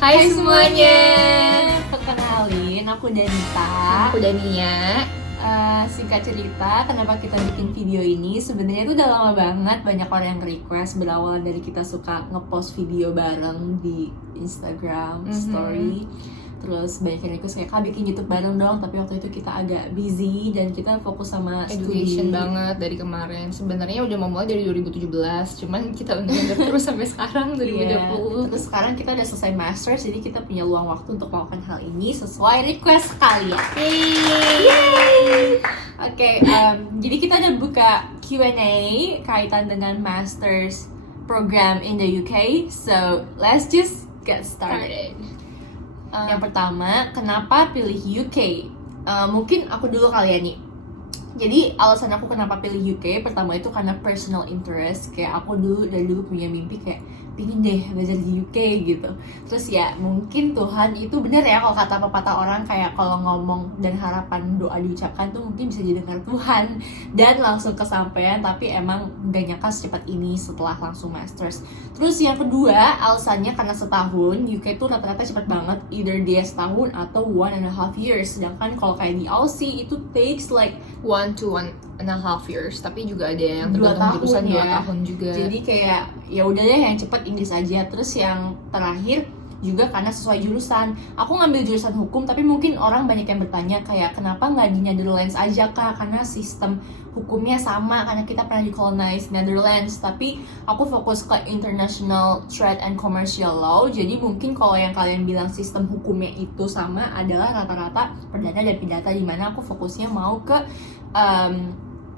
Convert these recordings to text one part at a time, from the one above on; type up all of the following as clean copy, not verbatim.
Hai semuanya. Perkenalin, aku Danita. Aku Dania. Singkat cerita, kenapa kita bikin video ini? Sebenarnya itu udah lama banget, banyak orang yang request. Berawal dari kita suka ngepost video bareng di Instagram story. Terus banyak yang request kayak, Kak bikin YouTube bareng dong. Tapi waktu itu kita agak busy dan kita fokus sama Education studi. banget dari kemarin. Sebenarnya udah mau mulai dari 2017, cuman kita udah terus sampai sekarang 2020. Iya, terus sekarang kita udah selesai masters, jadi kita punya luang waktu untuk melakukan hal ini sesuai request kalian. Yeay! Oke, jadi kita udah buka Q&A kaitan dengan masters program in the UK. So let's just get started. Yang pertama, kenapa pilih UK? Mungkin aku dulu kali ya nih. Jadi alasan aku kenapa pilih UK pertama itu karena personal interest. Kayak aku dari dulu punya mimpi kayak pingin deh belajar di UK gitu. Terus ya mungkin Tuhan itu bener ya kalau kata pepatah orang, kayak kalau ngomong dan harapan doa diucapkan tuh mungkin bisa didengar Tuhan dan langsung kesampaian. Tapi emang gak nyangka secepat ini setelah langsung masters. Terus yang kedua alasannya karena setahun. UK tuh rata-rata cepet banget, either dia setahun atau 1.5 years. Sedangkan kalau kayak di Aussie itu takes like 1 to 1.5 years, tapi juga ada yang tergantung jurusan 2 tahun juga. Jadi kayak ya udah deh yang cepet Inggris aja. Terus yang terakhir juga karena sesuai jurusan. Aku ngambil jurusan hukum, tapi mungkin orang banyak yang bertanya kayak kenapa nggak di Netherlands aja Kak? Karena sistem hukumnya sama, karena kita pernah dikolonize Netherlands. Tapi aku fokus ke International Trade and Commercial Law. Jadi mungkin kalau yang kalian bilang sistem hukumnya itu sama adalah rata-rata perdata dan pidata, di mana aku fokusnya mau ke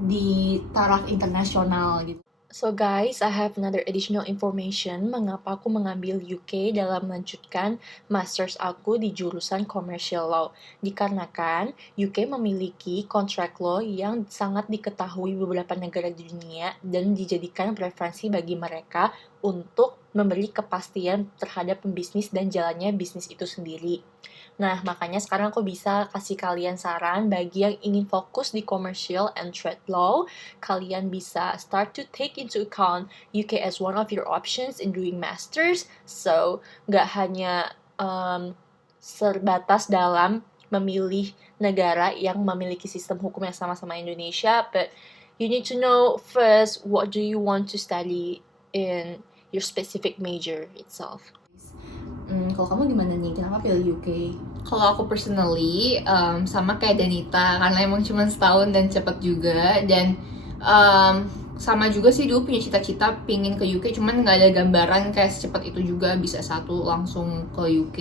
di taraf internasional gitu. So guys, I have another additional information mengapa aku mengambil UK dalam melanjutkan masters aku di jurusan commercial law. Dikarenakan UK memiliki contract law yang sangat diketahui beberapa negara di dunia dan dijadikan preferensi bagi mereka untuk memberi kepastian terhadap pembisnis dan jalannya bisnis itu sendiri. Nah, makanya sekarang aku bisa kasih kalian saran bagi yang ingin fokus di commercial and trade law. Kalian bisa start to take into account UK as one of your options in doing masters. So, nggak hanya serbatas dalam memilih negara yang memiliki sistem hukum yang sama-sama Indonesia, but you need to know first what do you want to study in your specific major itself. Kalau kamu gimana nih? Kenapa pilih UK? Kalau aku personally sama kayak Danita, karena emang cuma setahun dan cepet juga. Dan sama juga sih dulu punya cita-cita pingin ke UK, cuman nggak ada gambaran kayak secepat itu juga bisa satu langsung ke UK.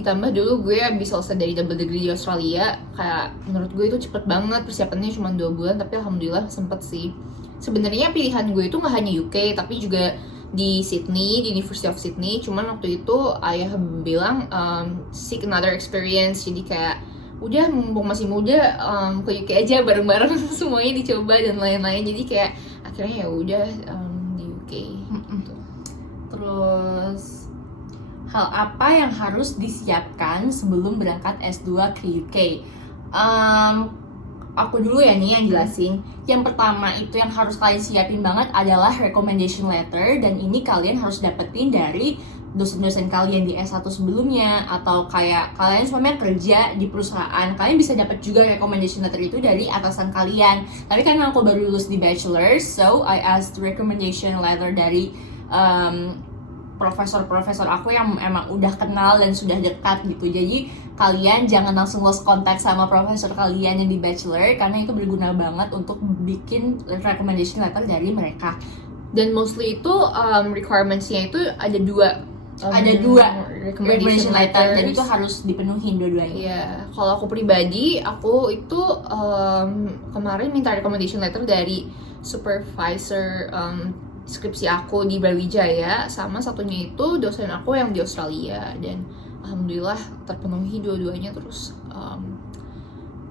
Ditambah dulu gue abis selesai dari double degree di Australia, kayak menurut gue itu cepet banget, persiapannya cuma 2 bulan, tapi alhamdulillah sempet sih. Sebenarnya pilihan gue itu nggak hanya UK, tapi juga di Sydney, di University of Sydney. Cuman waktu itu ayah bilang seek another experience, jadi kayak udah mumpung masih muda ke UK aja bareng-bareng semuanya dicoba dan lain-lain. Jadi kayak akhirnya ya udah di UK gitu. Terus hal apa yang harus disiapkan sebelum berangkat S2 ke UK? Aku dulu ya nih yang jelasin. Yang pertama itu yang harus kalian siapin banget adalah recommendation letter, dan ini kalian harus dapetin dari dosen-dosen kalian di S1 sebelumnya, atau kayak kalian semuanya kerja di perusahaan, kalian bisa dapat juga recommendation letter itu dari atasan kalian. Tapi karena aku baru lulus di bachelor, so I asked recommendation letter dari profesor-profesor aku yang emang udah kenal dan sudah dekat gitu. Jadi kalian jangan langsung lost contact sama profesor kalian yang di bachelor, karena itu berguna banget untuk bikin recommendation letter dari mereka. Dan mostly itu requirements-nya itu ada dua recommendation letter, dan itu harus dipenuhin dua-duanya. Iya, kalau aku pribadi, aku itu kemarin minta recommendation letter dari supervisor skripsi aku di Brawijaya, sama satunya itu dosen aku yang di Australia, dan alhamdulillah terpenuhi dua-duanya. Terus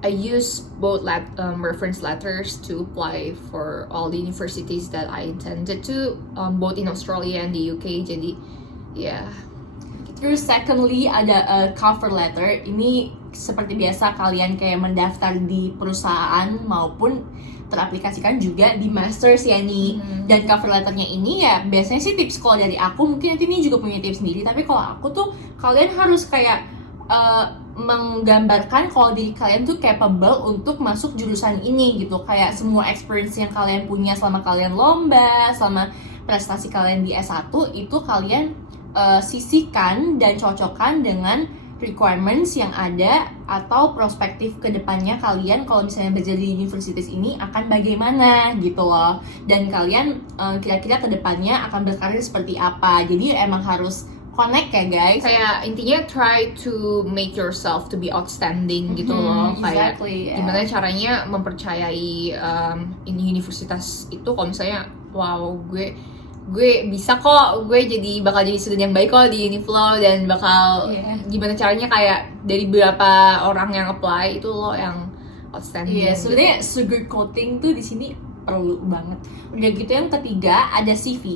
I use both reference letters to apply for all the universities that I intended to, both in Australia and the UK. Jadi ya gitu. Terus secondly ada cover letter. Ini seperti biasa kalian kayak mendaftar di perusahaan maupun teraplikasikan juga di masters ya nih. Dan cover letternya ini ya biasanya sih tips kalau dari aku, mungkin nanti ini juga punya tips sendiri, tapi kalau aku tuh kalian harus kayak menggambarkan kalau diri kalian tuh capable untuk masuk jurusan ini gitu. Kayak semua experience yang kalian punya selama kalian lomba, selama prestasi kalian di S1 itu kalian sisihkan dan cocokkan dengan requirements yang ada atau prospektif kedepannya kalian kalau misalnya belajar di universitas ini akan bagaimana gitu loh. Dan kalian kira-kira kedepannya akan berkarir seperti apa. Jadi emang harus connect ya guys. Kayak intinya try to make yourself to be outstanding gitu loh. Kayak Exactly, yeah. gimana caranya mempercayai ini universitas itu kalau misalnya wow gue bisa kok, gue bakal jadi student yang baik kok di Uniflow, dan bakal gimana caranya kayak dari beberapa orang yang apply itu lo yang outstanding. Iya, sebenarnya sugarcoating tuh di sini perlu banget. Udah gitu yang ketiga ada CV,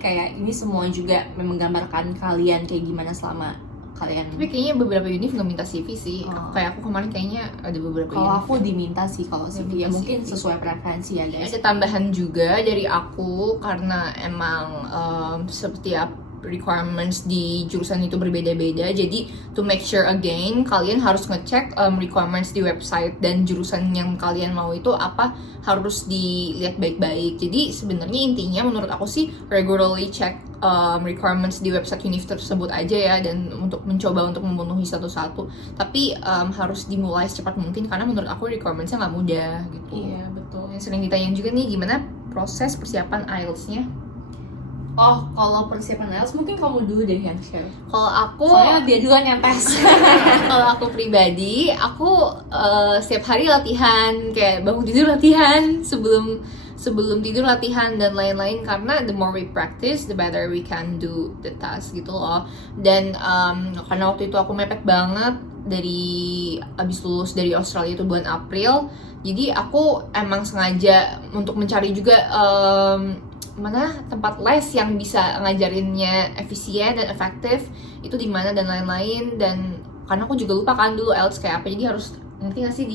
kayak ini semua juga menggambarkan kalian kayak gimana selama kalian. Tapi kayaknya beberapa univ nggak minta CV sih. Kayak aku kemarin kayaknya ada beberapa Kalau univ. aku diminta sih kalau CV ya mungkin CV. sesuai preferensi ya guys. Ada tambahan juga dari aku karena emang setiap requirements di jurusan itu berbeda-beda. Jadi to make sure again kalian harus ngecek requirements di website dan jurusan yang kalian mau itu apa harus dilihat baik-baik. Jadi sebenarnya intinya menurut aku sih regularly check requirements di website univ tersebut aja ya, dan untuk mencoba untuk memenuhi satu-satu. Tapi harus dimulai secepat mungkin karena menurut aku requirements-nya nggak mudah gitu. Iya betul. Yang sering ditanya juga nih gimana proses persiapan IELTS-nya. Oh, kalau persiapan IELTS mungkin kamu dulu deh yang share. Kalau aku Soalnya dia duluan yang tes. kalau aku pribadi, aku setiap hari latihan, kayak bangun tidur latihan, sebelum tidur latihan dan lain-lain, karena the more we practice, the better we can do the task gitu loh. Dan karena waktu itu aku mepet banget dari abis lulus dari Australia itu bulan April, jadi aku emang sengaja untuk mencari juga mana tempat les yang bisa ngajarinnya efisien dan efektif itu di mana dan lain-lain. Dan karena aku juga lupa kan dulu IELTS kayak apa, jadi harus ngerti nggak sih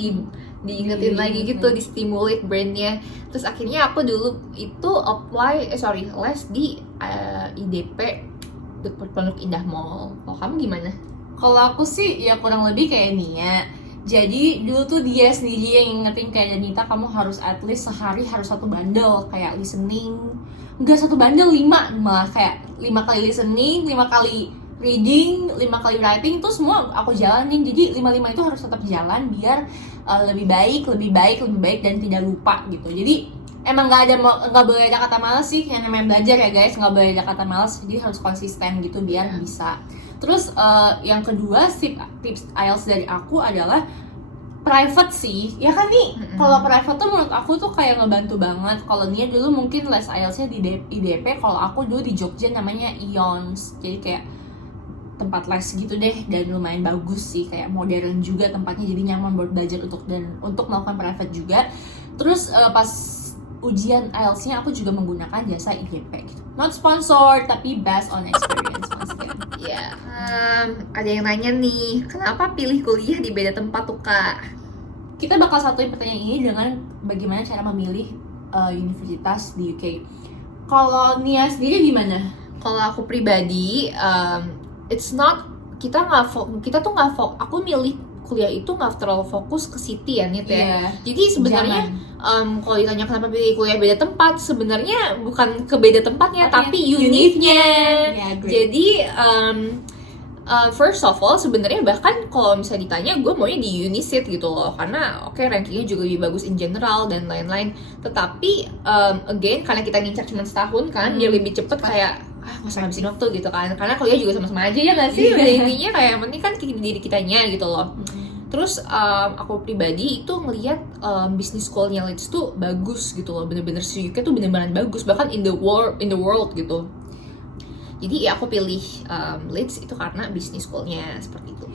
diingetin lagi gitu, di stimulate brainnya. Terus akhirnya aku dulu itu les di IDP Dekat Pondok Indah Mall. Kalau kamu gimana? Kalau aku sih ya kurang lebih kayak Nia. Jadi dulu tuh dia sendiri yang ngingetin kayak Danita, kamu harus at least sehari harus 1 bandel kayak listening. Enggak 1 bandel, 5 malah, kayak 5 kali listening, 5 kali reading, 5 kali writing, itu semua aku jalanin. Jadi 5-5 itu harus tetap jalan biar lebih baik dan tidak lupa gitu. Jadi emang nggak boleh ada kata malas sih, yang namanya belajar ya guys, nggak boleh ada kata malas. Jadi harus konsisten gitu biar bisa. Terus yang kedua tips IELTS dari aku adalah private sih, ya kan nih. Kalau private tuh menurut aku tuh kayak ngebantu banget. Kalau Nia dulu mungkin les IELTS-nya di IDP, kalau aku dulu di Jogja namanya IONS. Jadi kayak tempat les gitu deh, dan lumayan bagus sih, kayak modern juga tempatnya, jadi nyaman buat belajar untuk melakukan private juga. Terus pas ujian IELTS-nya aku juga menggunakan jasa IDP gitu. Not sponsored, tapi based on experience once again. Ya, ada yang nanya nih, kenapa pilih kuliah di beda tempat tuh kak? Kita bakal satuin pertanyaan ini dengan bagaimana cara memilih universitas di UK. Kalau Nia sendiri gimana? Kalau aku pribadi, aku milih kuliah itu nggak terlalu fokus ke city ya, Nit ya. Iya. Jadi sebenarnya kalau ditanya kenapa pilih kuliah beda tempat, sebenarnya bukan ke beda tempatnya, tapi unitnya. Yeah, Jadi first of all, sebenarnya bahkan kalau misalnya ditanya, gue maunya di Unisit gitu loh, karena rankingnya juga lebih bagus in general dan lain-lain. Tetapi again, karena kita ngincar cuma setahun kan, biar lebih cepet kayak nggak usah ngabisin waktu gitu kan, karena kuliah juga sama-sama aja ya nggak sih. Intinya kayak yang penting kan diri kitanya gitu loh. Terus aku pribadi itu ngelihat business schoolnya Leeds tuh bagus gitu loh, bener-bener si UK tuh bener-bener bagus, bahkan in the world gitu. Jadi ya aku pilih Leeds itu karena business schoolnya seperti itu.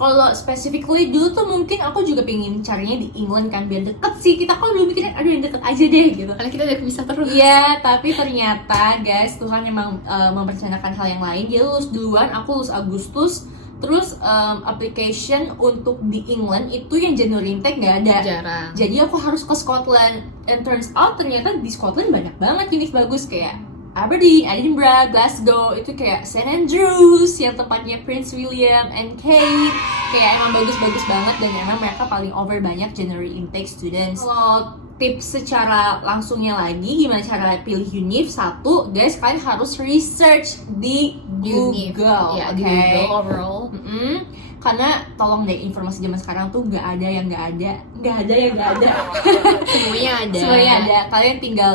Kalau specifically dulu tuh mungkin aku juga pengen carinya di England kan, biar deket sih. Kita kan dulu mikirnya aduh yang deket aja deh gitu. Karena kita udah bisa terus. Iya, tapi ternyata guys Tuhan memang merencanakan hal yang lain. Dia lulus duluan, aku lulus Agustus. Terus application untuk di England itu yang January intake nggak ada. Jarang. Jadi aku harus ke Scotland. And turns out ternyata di Scotland banyak banget univ bagus kayak Aberdeen, Edinburgh, Glasgow, itu kayak St Andrews yang tempatnya Prince William and Kate, kayak emang bagus-bagus banget dan emang mereka paling over banyak January intake students. Kalau tips secara langsungnya lagi gimana cara pilih univ, satu guys kalian harus research di Google, Ya, oke? di Google overall. Karena tolong deh informasi zaman sekarang tuh nggak ada yang nggak ada. Semuanya ada. Semuanya ada. Kalian tinggal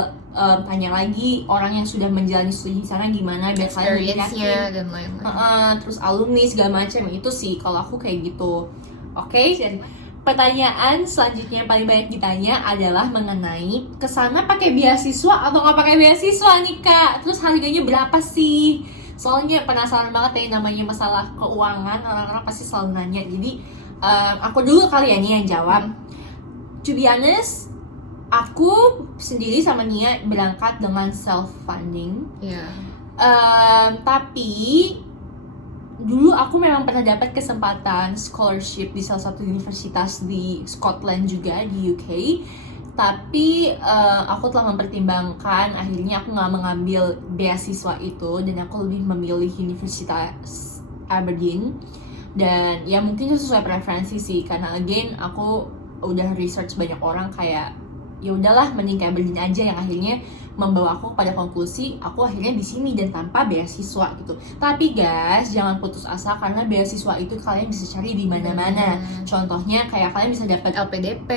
tanya lagi orang yang sudah menjalani studi di sana gimana biar kalian lebih Experience-nya yakin. dan lain-lain. Terus alumni segala macam itu sih kalau aku kayak gitu. Oke, dan pertanyaan selanjutnya yang paling banyak ditanya adalah mengenai kesana pakai beasiswa atau nggak pakai beasiswa nih Kak. Terus harganya berapa sih? Soalnya penasaran banget ya namanya masalah keuangan, orang-orang pasti selalu nanya. Jadi aku dulu kali ya nih yang jawab. To be honest, aku sendiri sama Nia berangkat dengan self funding. Iya. Tapi dulu aku memang pernah dapat kesempatan scholarship di salah satu universitas di Scotland juga di UK. Tapi aku telah mempertimbangkan, akhirnya aku nggak mengambil beasiswa itu dan aku lebih memilih Universitas Aberdeen. Dan ya mungkin itu sesuai preferensi sih, karena again aku udah research banyak orang kayak ya udahlah mending kayak Aberdeen aja, yang akhirnya membawa aku pada konklusi aku akhirnya di sini dan tanpa beasiswa gitu. Tapi guys jangan putus asa karena beasiswa itu kalian bisa cari di mana-mana. Contohnya kayak kalian bisa dapat LPDP,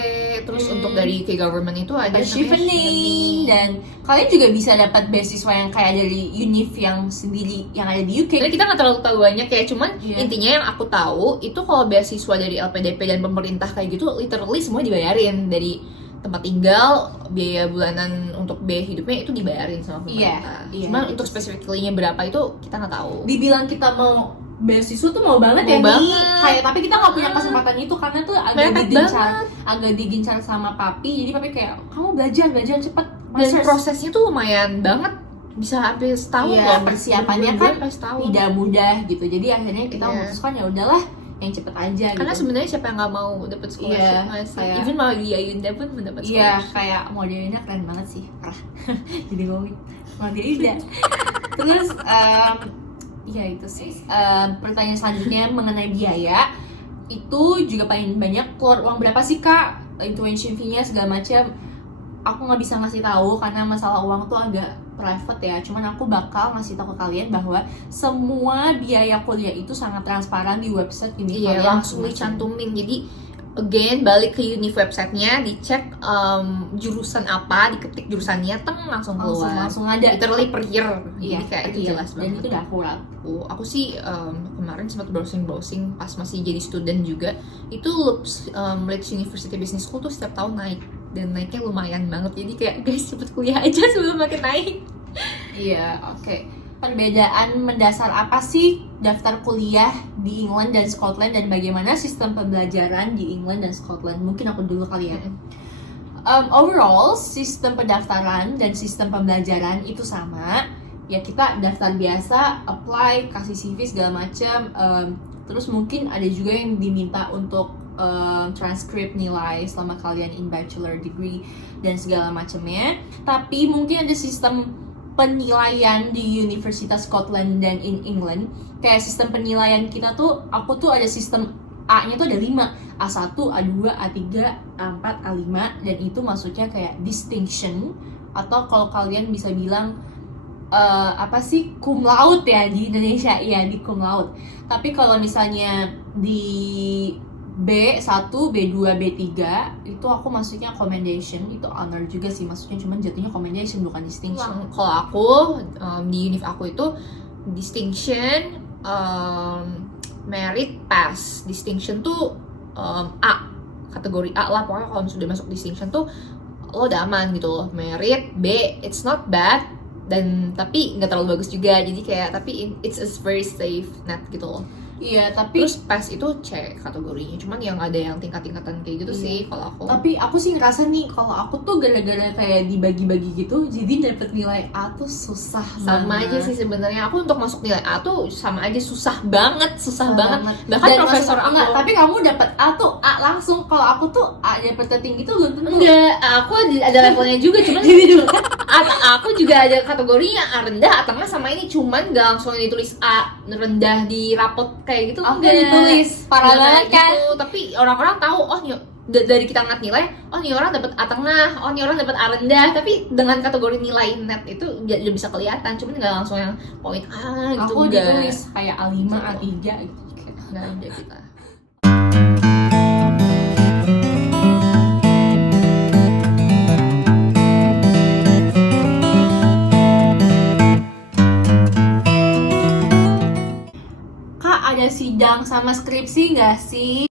terus untuk dari UK government itu ada chevening, dan kalian juga bisa dapat beasiswa yang kayak dari univ yang sendiri yang ada di UK. Jadi kita nggak terlalu tahu banyak ya, cuman Iya. intinya yang aku tahu itu kalau beasiswa dari LPDP dan pemerintah kayak gitu, literally semua dibayarin, dari tempat tinggal, biaya bulanan untuk biaya hidupnya itu dibayarin sama pemerintah. Iya, Cuman gitu untuk spesifiknya berapa itu kita nggak tahu. Dibilang kita mau beasiswa tuh mau banget ya Mau nih, banget. kayak tapi kita nggak punya kesempatan itu karena tuh agak digencar sama papi. Jadi papi kayak kamu belajar cepet. Dan prosesnya tuh lumayan banget, bisa sampai setahun Iya, loh. persiapannya Bulan-bulan kan sampai setahun. tidak mudah gitu. Jadi akhirnya kita Iya. memutuskan ya udahlah yang cepet aja. Karena gitu. sebenarnya siapa yang nggak mau dapat scholarship, Iya, nggak sih? kayak- Even mau di Ayunda pun mendapat Iya, scholarship. kayak modelnya keren banget sih. Jadi ngomongin Matilda. Terus ya itu sih. Pertanyaan selanjutnya mengenai biaya. Itu juga paling banyak, keluar uang berapa sih Kak? Tuition fee-nya segala macam. Aku nggak bisa ngasih tahu karena masalah uang tuh agak private ya. Cuman aku bakal ngasih tahu ke kalian bahwa semua biaya kuliah itu sangat transparan di website univ Iya, kalian langsung masing-masing. dicantumin. Jadi again balik ke univ website-nya, dicek jurusan apa, diketik jurusannya, langsung keluar. langsung ada. Literally per year. Iya, Jadi kayak itu iya. jelas Dan banget. itu udah akurat. Aku sih kemarin sempat browsing pas masih jadi student juga. Itu Leeds University Business School tuh setiap tahun naik, dan naiknya lumayan banget. Jadi kayak guys cepet kuliah aja sebelum makin naik. Iya, oke. Perbedaan mendasar apa sih daftar kuliah di England dan Scotland, dan bagaimana sistem pembelajaran di England dan Scotland? Mungkin aku dulu kali ya. Overall, sistem pendaftaran dan sistem pembelajaran itu sama. Ya kita daftar biasa, apply, kasih CV segala macam. Terus mungkin ada juga yang diminta untuk transkrip nilai selama kalian in bachelor degree dan segala macamnya. Tapi mungkin ada sistem penilaian di Universitas Scotland dan in England. Kayak sistem penilaian kita tuh, aku tuh ada sistem A-nya tuh ada 5, A1, A2, A3, A4, A5, dan itu maksudnya kayak distinction, atau kalau kalian bisa bilang apa sih, cum laude ya di Indonesia, iya di cum laude. Tapi kalau misalnya di B1, B2, B3 itu aku maksudnya commendation, itu honor juga sih maksudnya, cuman jatuhnya commendation bukan distinction. Kalau aku di univ aku itu distinction, merit, pass. Distinction tuh A, kategori A lah pokoknya. Kalau sudah masuk distinction tuh lo udah aman gitu loh. Merit B, it's not bad, dan tapi nggak terlalu bagus juga. Jadi kayak tapi it's a very safe net gitu loh. Iya, tapi Terus PES itu C kategorinya, cuman yang ada yang tingkat-tingkatan kayak gitu Iya. sih kalau aku. Tapi aku sih ngerasa nih kalau aku tuh gara-gara kayak dibagi-bagi gitu, jadi dapet nilai A tuh susah Sama banget. aja sih sebenarnya, aku untuk masuk nilai A tuh sama aja susah banget. Susah Bahkan Dan profesor masuk- aku enggak, tapi kamu dapet A tuh A langsung. Kalau aku tuh A dapet tertinggi tuh belum tentu. enggak, aku ada levelnya juga, cuman aku juga ada kategorinya A rendah, A tengah sama ini, cuman gak langsung ditulis A rendah di rapot kayak gitu. Aku enggak. ditulis parah Enggak banget kan. gitu. Tapi orang-orang tahu, oh dari kita ngeliat nilai, oh nih orang dapat A tengah, oh nih orang dapat A rendah. Tapi dengan kategori nilai net itu udah bisa kelihatan, cuman nggak langsung yang poin A gitu. Aku enggak. ditulis kayak A5, A3 gitu. Nggak ada kita. Kak, ada sidang sama skripsi nggak sih?